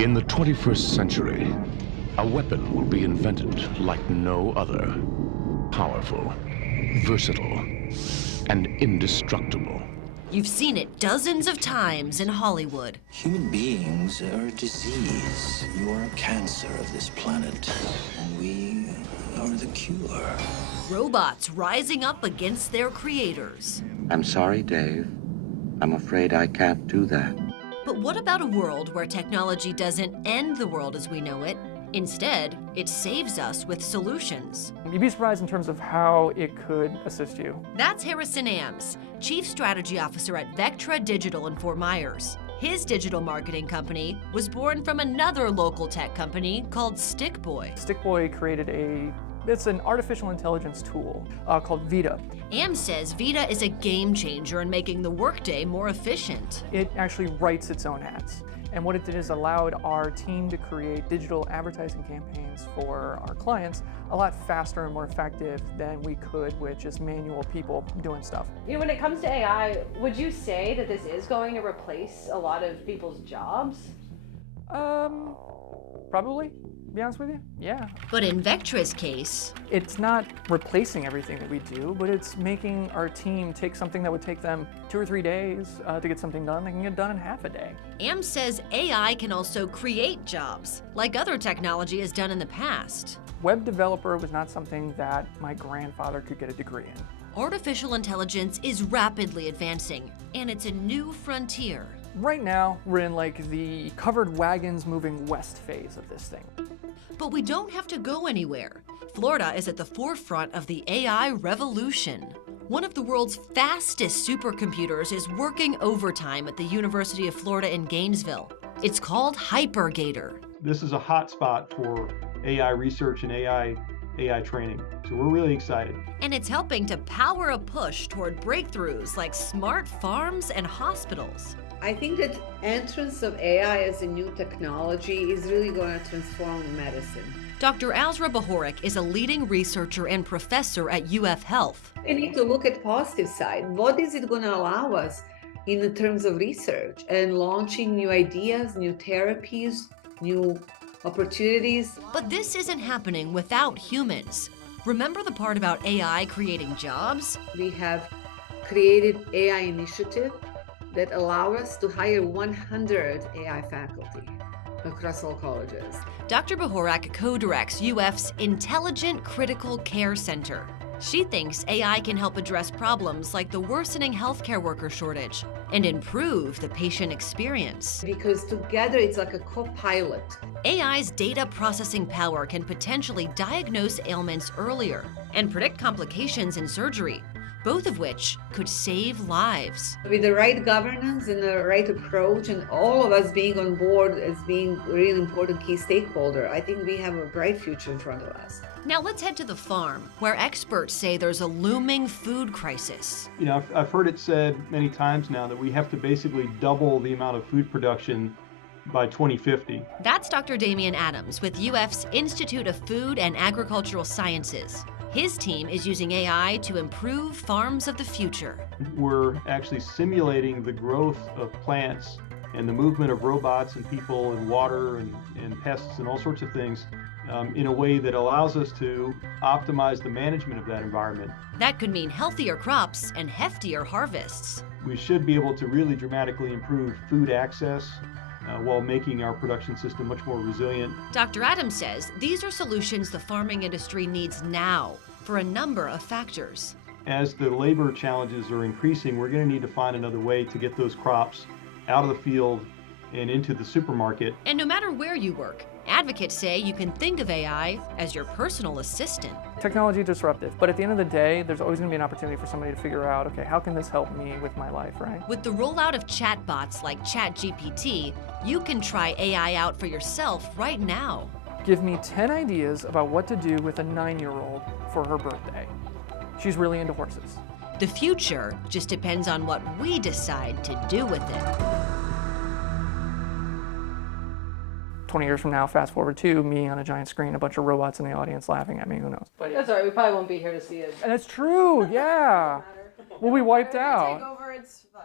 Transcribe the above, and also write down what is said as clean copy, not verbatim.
In the 21st century, a weapon will be invented like no other. Powerful, versatile, and indestructible. You've seen it dozens of times in Hollywood. Human beings are a disease. You are a cancer of this planet, and we are the cure. Robots rising up against their creators. I'm sorry, Dave. I'm afraid I can't do that. But what about a world where technology doesn't end the world as we know it? Instead, it saves us with solutions. You'd be surprised in terms of how it could assist you. That's Harrison Ames, Chief Strategy Officer at Vectra Digital in Fort Myers. His digital marketing company was born from another local tech company called Stickboy. Stickboy created it's an artificial intelligence tool called Vita. Ames says Vita is a game changer in making the workday more efficient. It actually writes its own ads. And what it did is allowed our team to create digital advertising campaigns for our clients a lot faster and more effective than we could with just manual people doing stuff. You know, when it comes to AI, would you say that this is going to replace a lot of people's jobs? Probably, to be honest with you, yeah. But in Vectra's case, it's not replacing everything that we do, but it's making our team take something that would take them 2 or 3 days to get something done. They can get done in half a day. Ames says AI can also create jobs, like other technology has done in the past. Web developer was not something that my grandfather could get a degree in. Artificial intelligence is rapidly advancing, and it's a new frontier. Right now, we're in like the covered wagons moving west phase of this thing. But we don't have to go anywhere. Florida is at the forefront of the AI revolution. One of the world's fastest supercomputers is working overtime at the University of Florida in Gainesville. It's called HyperGator. This is a hot spot for AI research and AI training. So we're really excited. And it's helping to power a push toward breakthroughs like smart farms and hospitals. I think that entrance of AI as a new technology is really going to transform medicine. Dr. Azra Bahorik is a leading researcher and professor at UF Health. We need to look at positive side. What is it going to allow us in terms of research and launching new ideas, new therapies, new opportunities? But this isn't happening without humans. Remember the part about AI creating jobs? We have created AI initiative that allow us to hire 100 AI faculty across all colleges. Dr. Bahorak co-directs UF's Intelligent Critical Care Center. She thinks AI can help address problems like the worsening healthcare worker shortage and improve the patient experience. Because together it's like a co-pilot. AI's data processing power can potentially diagnose ailments earlier and predict complications in surgery, both of which could save lives. With the right governance and the right approach and all of us being on board as being a really important key stakeholder, I think we have a bright future in front of us. Now let's head to the farm, where experts say there's a looming food crisis. You know, I've heard it said many times now that we have to basically double the amount of food production by 2050. That's Dr. Damian Adams with UF's Institute of Food and Agricultural Sciences. His team is using AI to improve farms of the future. We're actually simulating the growth of plants and the movement of robots and people and water and pests and all sorts of things in a way that allows us to optimize the management of that environment. That could mean healthier crops and heftier harvests. We should be able to really dramatically improve food access while making our production system much more resilient. Dr. Adams says these are solutions the farming industry needs now for a number of factors. As the labor challenges are increasing, we're going to need to find another way to get those crops out of the field and into the supermarket. And no matter where you work, advocates say you can think of AI as your personal assistant. Technology is disruptive, but at the end of the day, there's always going to be an opportunity for somebody to figure out, okay, how can this help me with my life, right? With the rollout of chatbots like ChatGPT, you can try AI out for yourself right now. Give me 10 ideas about what to do with a 9-year-old for her birthday. She's really into horses. The future just depends on what we decide to do with it. 20 years from now, fast forward to me on a giant screen, a bunch of robots in the audience laughing at me, who knows? But That's all right, we probably won't be here to see it. and it's true, yeah. We'll be wiped Take out. over, it's fine.